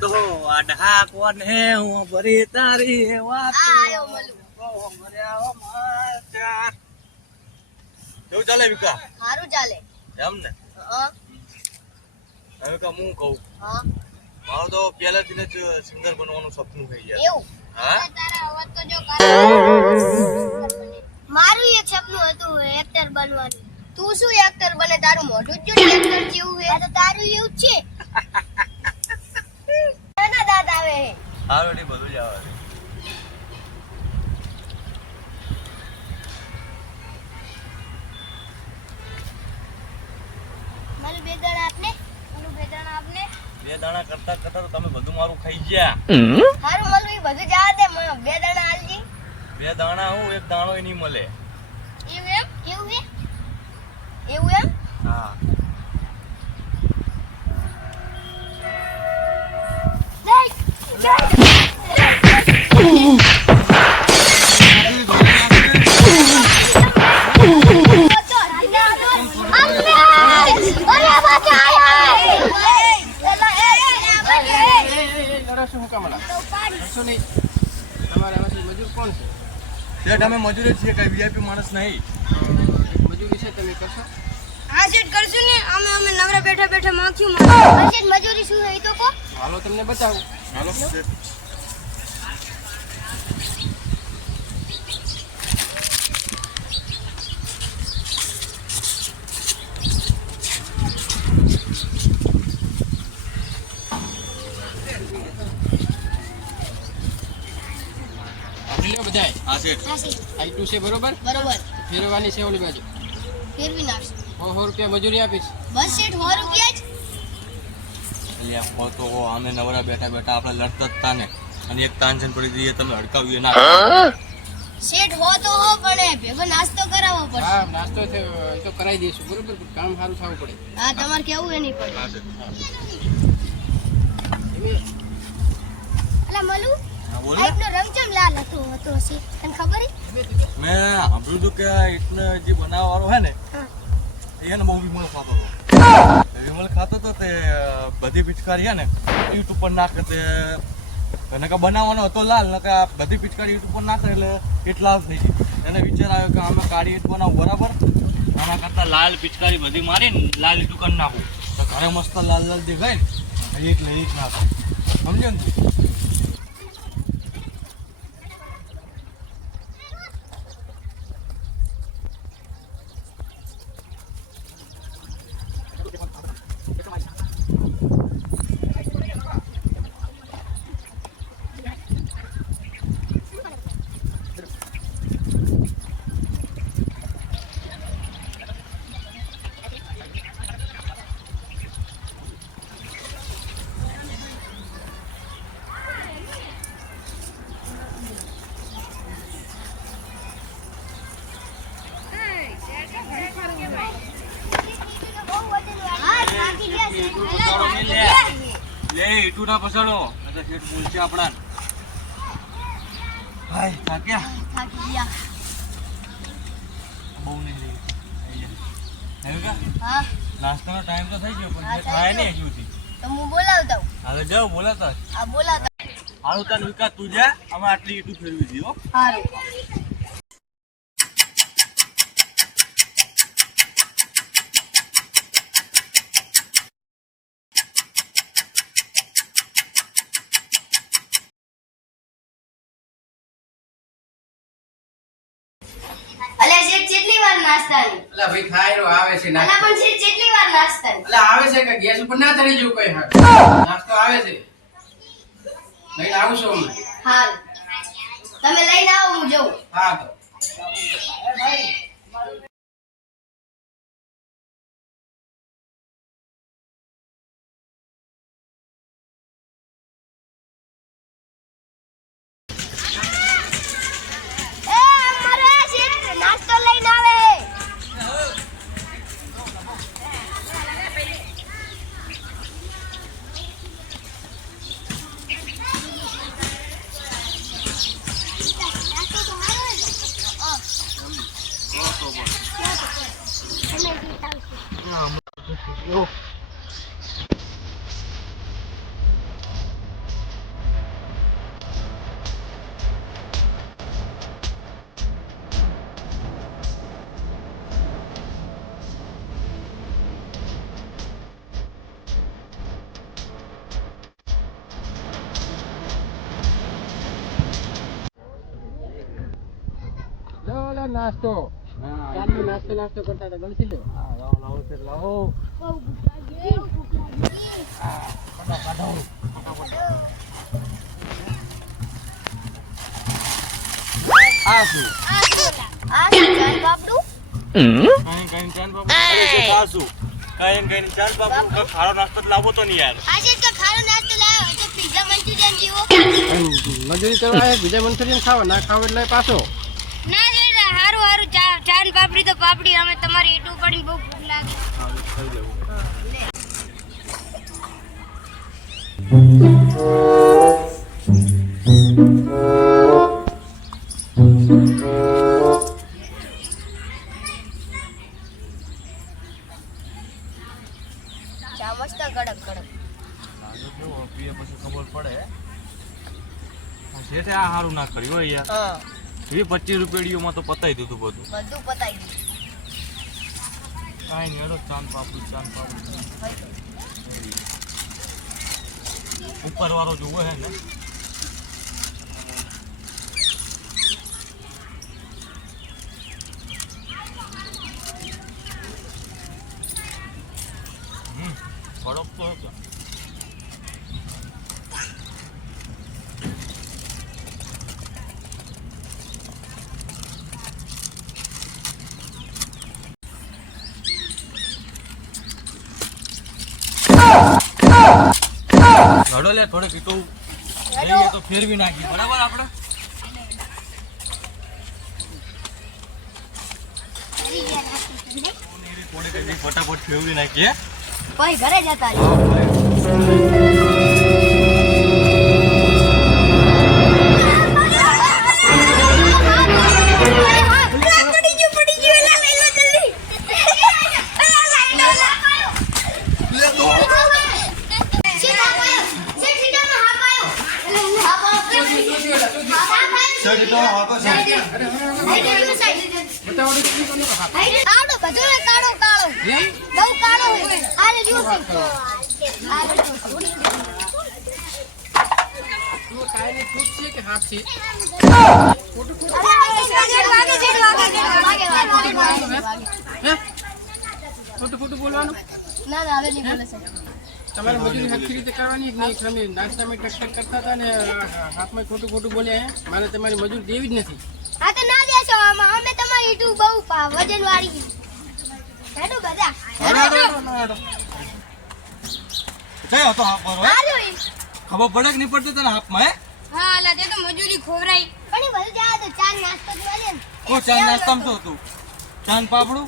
તો આડા કોને હું ભરી તારી વાત આયો મલુ કેવું ચાલે વિકા? સારું ચાલે એમ ને? હવે કા હું કહું, હા મારું તો પહેલાથી જ સિંગર બનવાનું સપનું થઈ ગયા. એવું હા તારા અવાજ તો જો મારું એક સપનું હતું એક્ટર બનવાનું. તું શું એક્ટર બને? તારું મોઢું જ જો એક્ટર જેવું છે. આ તો તારું એવું જ છે. ના દાદ આવે હે. હારું ને બધું જ આવે. મારું બે દાણા આપને. મારું બે દાણા આપને. બે દાણા કરતા કરતા તો તમે બધું મારું ખાઈ ગયા. હારું મારું ઈ બધું જવા દે. મને બે દાણા આલજી. બે દાણા હું એક દાણો નહીં મળે. એવું એમ? એવું હે? એવું એમ? હા શેઠ અમે મજૂરી છીએ, કઈ વીઆઈપી માણસ નહીં. મજૂરી છે તમે કરશો? હા શેઠ કરશું ને. અમે નવરા બેઠા બેઠા માખ્યું માં. શેઠ મજૂરી શું છે ઈ તો કો. હાલો તમને બતાવું. હાલો શેઠ. લ્યો બધાય. હા શેઠ. હા શેઠ આઈટુ છે બરોબર? બરોબર ફેરવાની છે ઓલી બાજુ. ફેરવી નાખશું. 100 રૂપિયા મજૂરી આપીશ. બસ શેઠ 100 રૂપિયા જ. અલ્યા હો તો અમે નવરા બેઠા બેઠા આપણે લડતા જ તાને અને એક તાંજન પડી જઈએ તમે અડકાવીએ ના. શેઠ હો તો હો પણ ભેગો નાસ્તો કરાવવો પડશે. હા નાસ્તો છે એ તો કરાવી દઈશું બરોબર. કામ સારું થવું પડે. હા તમારે કેવું એ નહીં પડે. હા શેઠ. અલા મલુ હા બોલ આ એકનો રંગ ચમ લાલ હતો હશે તને ખબર હે? મેં સાંભળ્યું હતું કે આ ઈટનો જે બનાવવાળો હે ને હા એને બહુ વિમલ ખાતો હતો. વિમલ ખાતો હતો તે બધી પિચકારી હે ને ઈટ ઉપર નાખે તે નકા બનાવવાનો હતો લાલ નકા બધી પિચકારી ઈટ ઉપર નાખે એટલે ઈટ લાલ થઈ ગઈ. એને વિચાર આવ્યો કે આમાં કાળી ઈટ બનાવું બરાબર, આના કરતા લાલ પિચકારી બધી મારીને લાલ ઈટ કરી નાખું તો ઘરે મસ્ત લાલ લાલ દેખાય ને એટલે ઈટ નાખું. સમજ્યો ને? લે ઈટુ ના પસાડો એટલે શેઠ બોલશે આપણા. હાય થાક્યા? થાકી ગયા. બહુ નહીં લઈ હવે કા હા નાસ્તાનો ટાઈમ તો થઈ ગયો પણ હા, જે થઈ થાય ગયો. નહીં હજુ સુધી. તો હું બોલાવતા હું. હવે જાઓ બોલાતા આ બોલાવતા હારું તાર વિકાસ તું જા અમે આટલી ઈટુ ફેરવી દઈએ હો. સારું. અલ્યા શેઠ કેટલી વાર નાસ્તાની? અલા ભાઈ ખાયરો આવે છે અલા નાસ્તો. પણ શેઠ કેટલી વાર નાસ્તાની? અલા આવે છે કે ગેસ ઉપર ના ચડી જવું કઈ હાથ. નાસ્તો આવે છે. લઈને આવું છું હમણાં. હાલ તમે લઈને આવો હું જઉં. હા તો એ અમારે શેઠ નાસ્તો લઈને આવે. નાસ્તો તો હારો હે ને? નાસ્તો ચાંદનો નાસ્તો કરતા હતા ગણસી લો લાવો બહુ ભૂખ લાગી, બહુ ભૂખ લાગી. આ શું આ શું ચાંદ બાપડું? કઈ ચાંદ બાપુ અરે તે સાસુ કઈ ચાંદ બાપુ કઈ ખારો નાસ્તો જ લાવો તો નહીં યાર આજે તો ખારો નાસ્તો લાવ્યો હોય તો પિઝા મંચુરિયન જેવો. મજૂરી કરવા આવે બીજા મંચુરિયન ખાવા ના ખાવ એટલે પાછો ના શેઠ, હારું હારું ચાંદ પાપડી તો પાપડી, અમે તમારી ઈટું પડી બહુ ભૂખ લાગી. ચા મસ્ત કડક પીએ પછી ખબર પડે શેઠે આ હારું ના કર્યું હોય યાર હા 20-25 રૂપિયામાં તો પતાઈ દીધું બધું બધું પતાઈ ગયું. કાંઈ નહીં હેડો ચાંદ પાપડી ઉપર વાળો જોવો હે ને કડક તો હતો. ઘડો લે થોડે પીતો લઈએ તો ફેરવી નાખી બરાબર આપણે થોડે કઈ ફટાફટ ફેરવી નાખીએ ભાઈ ઘરે જતા રહે. કાળો બધો કાળો કાળો બહુ કાળો હોય. આને જુઓ તું કાંઈ ખુશ છે કે હાથ છે ખોટું બોલવાનું ના ના હવે નહીં બોલે છે. તમારે મજૂરી હરખી રીતે કરવાની જ નહીં. તમે નાસ્તામાં ટક કરતા હતા ને હાથમાં ખોટું બોલે હે મારે તમારી મજૂરી દેવી જ નથી. હા તો ના દેશો આમાં, અમે તમારી ઈટું બહુ વજન વાળી હેડો બધા થયો તો હાફ મારો હાલો ઈ. ખબર પડે કે નહીં પડતી તને હાથમાં હે હા અલા તે તો મજૂરી ખોવરાઈ પણ એ બધું જાય તો ચાર નાસ્તો જ મળે ને. ઓ ચાંદ નાસ્તામાં શું હતું ચાંદ પાપડું